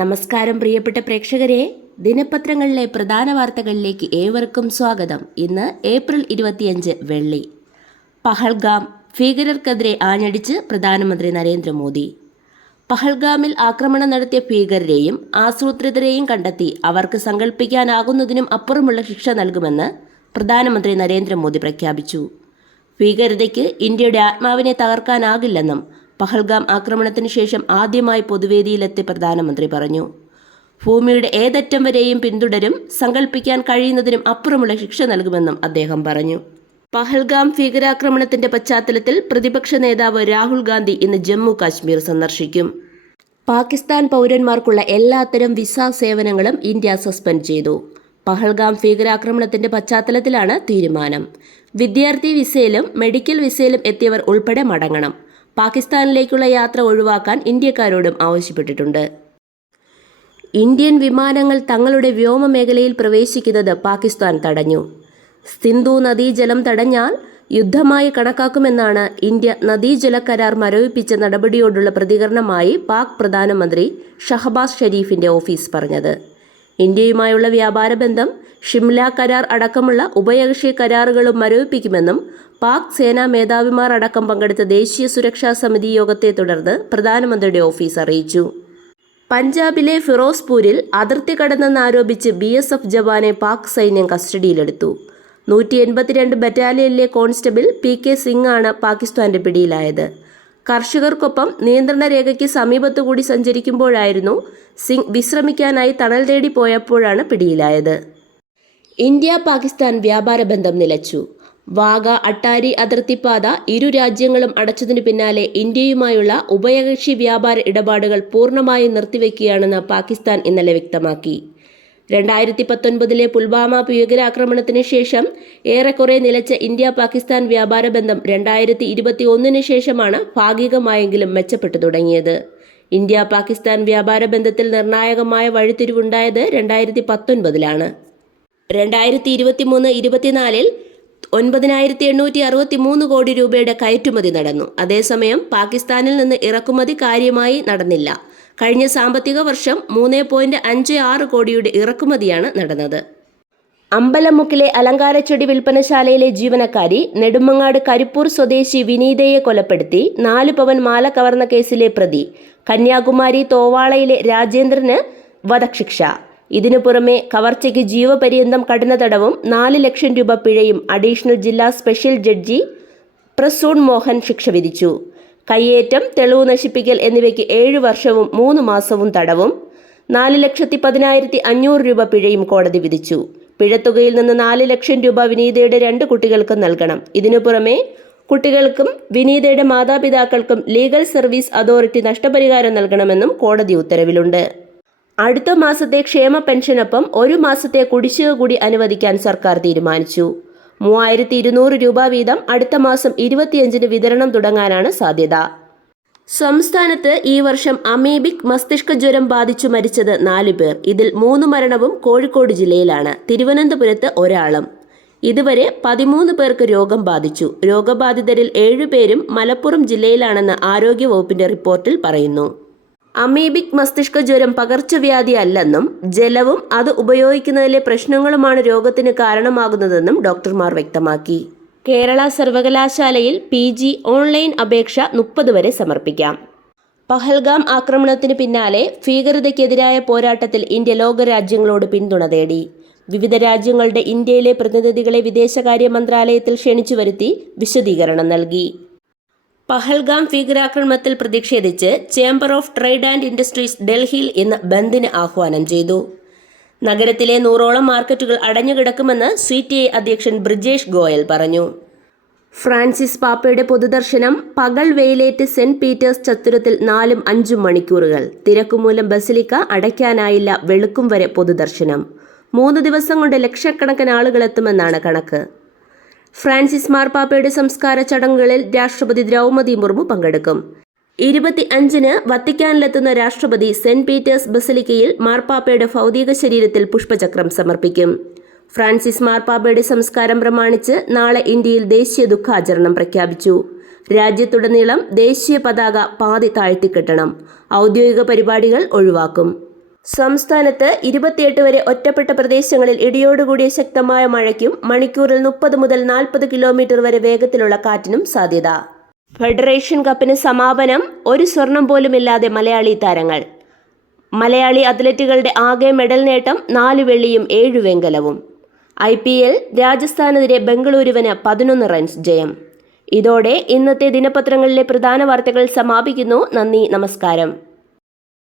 നമസ്കാരം പ്രിയപ്പെട്ട പ്രേക്ഷകരെ, ദിനപത്രങ്ങളിലെ പ്രധാന വാർത്തകളിലേക്ക് ഏവർക്കും സ്വാഗതം. ഇന്ന് ഏപ്രിൽ 25 വെള്ളി. പഹൽഗാം ഭീകരർക്കെതിരെ ആഞ്ഞടിച്ച് പ്രധാനമന്ത്രി നരേന്ദ്രമോദി. പഹൽഗാമിൽ ആക്രമണം നടത്തിയ ഭീകരരെയും ആസൂത്രിതരെയും കണ്ടെത്തി അവർക്ക് സങ്കല്പിക്കാനാകുന്നതിനും അപ്പുറമുള്ള ശിക്ഷ നൽകുമെന്ന് പ്രധാനമന്ത്രി നരേന്ദ്രമോദി പ്രഖ്യാപിച്ചു. ഭീകരതയ്ക്ക് ഇന്ത്യയുടെ ആത്മാവിനെ തകർക്കാനാകില്ലെന്നും പഹൽഗാം ആക്രമണത്തിന് ശേഷം ആദ്യമായി പൊതുവേദിയിലെത്തി പ്രധാനമന്ത്രി പറഞ്ഞു. ഭൂമിയുടെ ഏതറ്റം വരെയും പിന്തുടരും, സങ്കല്പിക്കാൻ കഴിയുന്നതിനും അപ്പുറമുള്ള ശിക്ഷ നൽകുമെന്നും അദ്ദേഹം പറഞ്ഞു. പഹൽഗാം ഭീകരാക്രമണത്തിന്റെ പശ്ചാത്തലത്തിൽ പ്രതിപക്ഷ നേതാവ് രാഹുൽ ഗാന്ധി ഇന്ന് ജമ്മു കാശ്മീർ സന്ദർശിക്കും. പാകിസ്ഥാൻ പൗരന്മാർക്കുള്ള എല്ലാത്തരം വിസ സേവനങ്ങളും ഇന്ത്യ സസ്പെൻഡ് ചെയ്തു. പഹൽഗാം ഭീകരാക്രമണത്തിന്റെ പശ്ചാത്തലത്തിലാണ് തീരുമാനം. വിദ്യാർത്ഥി വിസയിലും മെഡിക്കൽ വിസയിലും എത്തിയവർ ഉൾപ്പെടെ മടങ്ങണം. പാകിസ്ഥാനിലേക്കുള്ള യാത്ര ഒഴിവാക്കാൻ ഇന്ത്യക്കാരോടും ആവശ്യപ്പെട്ടിട്ടുണ്ട്. ഇന്ത്യൻ വിമാനങ്ങൾ തങ്ങളുടെ വ്യോമമേഖലയിൽ പ്രവേശിക്കുന്നത് പാകിസ്ഥാൻ തടഞ്ഞു. സിന്ധു നദീജലം തടഞ്ഞാൽ യുദ്ധമായി കണക്കാക്കുമെന്നാണ് ഇന്ത്യ നദീജല കരാർ മരവിപ്പിച്ച നടപടിയോടുള്ള പ്രതികരണമായി പാക് പ്രധാനമന്ത്രി ഷഹബാസ് ഷരീഫിന്റെ ഓഫീസ് പറഞ്ഞത്. ഇന്ത്യയുമായുള്ള വ്യാപാര ബന്ധം, ഷിംല കരാർ അടക്കമുള്ള ഉഭയകക്ഷി കരാറുകളും മരവിപ്പിക്കുമെന്നും പാക് സേനാ മേധാവിമാർ അടക്കം പങ്കെടുത്ത ദേശീയ സുരക്ഷാ സമിതി യോഗത്തെ തുടർന്ന് പ്രധാനമന്ത്രിയുടെ ഓഫീസ് അറിയിച്ചു. പഞ്ചാബിലെ ഫിറോസ്പൂരിൽ അതിർത്തി കടന്നെന്നാരോപിച്ച് BSF ജവാനെ പാക് സൈന്യം കസ്റ്റഡിയിലെടുത്തു. 182 ബറ്റാലിയനിലെ കോൺസ്റ്റബിൾ PK സിംഗ് ആണ് പാകിസ്ഥാന്റെ പിടിയിലായത്. കർഷകർക്കൊപ്പം നിയന്ത്രണ രേഖയ്ക്ക് സമീപത്തുകൂടി സഞ്ചരിക്കുമ്പോഴായിരുന്നു സിംഗ് വിശ്രമിക്കാനായി തണൽ തേടി പോയപ്പോഴാണ് പിടിയിലായത്. ഇന്ത്യ പാകിസ്ഥാൻ വ്യാപാര ബന്ധം നിലച്ചു. വാഗ അട്ടാരി അതിർത്തിപ്പാത ഇരു രാജ്യങ്ങളും അടച്ചതിനു പിന്നാലെ ഇന്ത്യയുമായുള്ള ഉഭയകക്ഷി വ്യാപാര ഇടപാടുകൾ പൂർണ്ണമായും നിർത്തിവെക്കുകയാണെന്ന് പാകിസ്ഥാൻ ഇന്നലെ വ്യക്തമാക്കി. 2019 പുൽവാമ ഭീകരാക്രമണത്തിന് ശേഷം ഏറെക്കുറെ നിലച്ച ഇന്ത്യ പാകിസ്ഥാൻ വ്യാപാര ബന്ധം 2021 ശേഷമാണ് ഭാഗികമായെങ്കിലും മെച്ചപ്പെട്ടു തുടങ്ങിയത്. ഇന്ത്യ പാകിസ്ഥാൻ വ്യാപാര ബന്ധത്തിൽ നിർണായകമായ വഴിത്തിരിവുണ്ടായത് 2019 2023-24 9,863 കോടി രൂപയുടെ കയറ്റുമതി നടന്നു. അതേസമയം പാകിസ്ഥാനിൽ നിന്ന് ഇറക്കുമതി കാര്യമായി നടന്നില്ല. കഴിഞ്ഞ സാമ്പത്തിക വർഷം 3.56 കോടിയുടെ ഇറക്കുമതിയാണ് നടന്നത്. അമ്പലമുക്കിലെ അലങ്കാരച്ചെടി വിൽപ്പനശാലയിലെ ജീവനക്കാരി നെടുമങ്ങാട് കരിപ്പൂർ സ്വദേശി വിനീതയെ കൊലപ്പെടുത്തി 4 പവൻ മാല കവർന്ന കേസിലെ പ്രതി കന്യാകുമാരി തോവാളയിലെ രാജേന്ദ്രന് വധശിക്ഷ. ഇതിനു പുറമെ കവർച്ചയ്ക്ക് ജീവപര്യന്തം കഠിന തടവും 4 ലക്ഷം രൂപ പിഴയും അഡീഷണൽ ജില്ലാ സ്പെഷ്യൽ ജഡ്ജി പ്രസൂൺ മോഹൻ ശിക്ഷ വിധിച്ചു. കയ്യേറ്റം, തെളിവ് നശിപ്പിക്കൽ എന്നിവയ്ക്ക് 7 വർഷവും 3 മാസവും തടവും 4,10,500 രൂപ പിഴയും കോടതി വിധിച്ചു. പിഴത്തുകയിൽ നിന്ന് 4 ലക്ഷം രൂപ വിനീതയുടെ 2 കുട്ടികൾക്കും നൽകണം. ഇതിനു പുറമെ കുട്ടികൾക്കും വിനീതയുടെ മാതാപിതാക്കൾക്കും ലീഗൽ സർവീസ് അതോറിറ്റി നഷ്ടപരിഹാരം നൽകണമെന്നും കോടതി ഉത്തരവിലുണ്ട്. അടുത്ത മാസത്തെ ക്ഷേമ പെൻഷനൊപ്പം 1 മാസത്തെ കുടിശ്ശിക കൂടി അനുവദിക്കാൻ സർക്കാർ തീരുമാനിച്ചു. 3,200 രൂപ വീതം അടുത്ത മാസം 25-ന് വിതരണം തുടങ്ങാനാണ് സാധ്യത. സംസ്ഥാനത്ത് ഈ വർഷം അമീബിക് മസ്തിഷ്ക ജ്വരം ബാധിച്ചു മരിച്ചത് 4 പേർ. ഇതിൽ 3 മരണവും കോഴിക്കോട് ജില്ലയിലാണ്. തിരുവനന്തപുരത്ത് ഒരാളും. ഇതുവരെ 13 പേർക്ക് രോഗം ബാധിച്ചു. രോഗബാധിതരിൽ 7 പേരും മലപ്പുറം ജില്ലയിലാണെന്ന് ആരോഗ്യവകുപ്പിന്റെ റിപ്പോർട്ടിൽ പറയുന്നു. അമീബിക് മസ്തിഷ്ക ജ്വരം പകർച്ചവ്യാധി അല്ലെന്നും ജലവും അത് ഉപയോഗിക്കുന്നതിലെ പ്രശ്നങ്ങളുമാണ് രോഗത്തിന് കാരണമാകുന്നതെന്നും ഡോക്ടർമാർ വ്യക്തമാക്കി. കേരള സർവകലാശാലയിൽ PG ഓൺലൈൻ അപേക്ഷ 30 വരെ സമർപ്പിക്കാം. പഹൽഗാം ആക്രമണത്തിന് പിന്നാലെ ഭീകരതയ്ക്കെതിരായ പോരാട്ടത്തിൽ ഇന്ത്യ ലോകരാജ്യങ്ങളോട് പിന്തുണ തേടി. വിവിധ രാജ്യങ്ങളുടെ ഇന്ത്യയിലെ പ്രതിനിധികളെ വിദേശകാര്യ മന്ത്രാലയത്തിൽ ക്ഷണിച്ചു വരുത്തി വിശദീകരണം നൽകി. പഹൽഗാം ഭീകരാക്രമണത്തിൽ പ്രതിഷേധിച്ച് chamber of trade and industries ഡൽഹിയിൽ ഇന്ന് ബന്ദിന് ആഹ്വാനം ചെയ്തു. നഗരത്തിലെ 100ഓളം മാർക്കറ്റുകൾ അടഞ്ഞുകിടക്കുമെന്ന് CTI അധ്യക്ഷൻ ബ്രിജേഷ് ഗോയൽ പറഞ്ഞു. ഫ്രാൻസിസ് പാപ്പയുടെ പൊതുദർശനം പകൽ വെയിലേറ്റ് സെന്റ് പീറ്റേഴ്സ് ചത്തുരത്തിൽ 4-5 മണിക്കൂറുകൾ. തിരക്കുമൂലം ബസിലിക്ക അടയ്ക്കാനായില്ല. വെളുക്കും വരെ പൊതുദർശനം. 3 ദിവസം കൊണ്ട് ലക്ഷക്കണക്കിന് ആളുകൾ എത്തുമെന്നാണ് കണക്ക്. ഫ്രാൻസിസ് മാർപ്പാപ്പയുടെ സംസ്കാര ചടങ്ങുകളിൽ രാഷ്ട്രപതി ദ്രൗപദി മുർമു പങ്കെടുക്കും. 25-ന് വത്തിക്കാനിലെത്തുന്ന രാഷ്ട്രപതി സെന്റ് പീറ്റേഴ്സ് ബസിലിക്കയിൽ മാർപ്പാപ്പയുടെ ഭൗതിക ശരീരത്തിൽ പുഷ്പചക്രം സമർപ്പിക്കും. ഫ്രാൻസിസ് മാർപ്പാപ്പയുടെ സംസ്കാരം പ്രമാണിച്ച് നാളെ ഇന്ത്യയിൽ ദേശീയ ദുഃഖാചരണം പ്രഖ്യാപിച്ചു. രാജ്യത്തുടനീളം ദേശീയ പതാക പാതി താഴ്ത്തിക്കെട്ടണം. ഔദ്യോഗിക പരിപാടികൾ ഒഴിവാക്കും. സംസ്ഥാനത്ത് 28 വരെ ഒറ്റപ്പെട്ട പ്രദേശങ്ങളിൽ ഇടിയോടുകൂടിയ ശക്തമായ മഴയ്ക്കും മണിക്കൂറിൽ 30 മുതൽ 40 കിലോമീറ്റർ വരെ വേഗത്തിലുള്ള കാറ്റിനും സാധ്യത. ഫെഡറേഷൻ കപ്പിന് സമാപനം. ഒരു സ്വർണം പോലുമില്ലാതെ മലയാളി താരങ്ങൾ. മലയാളി അത്ലറ്റുകളുടെ ആകെ മെഡൽ നേട്ടം 4 വെള്ളിയും 7 വെങ്കലവും. IPL രാജസ്ഥാനെതിരെ ബംഗളൂരുവിന് 11 റൺസ് ജയം. ഇതോടെ ഇന്നത്തെ ദിനപത്രങ്ങളിലെ പ്രധാന വാർത്തകൾ സമാപിക്കുന്നു. നന്ദി, നമസ്കാരം.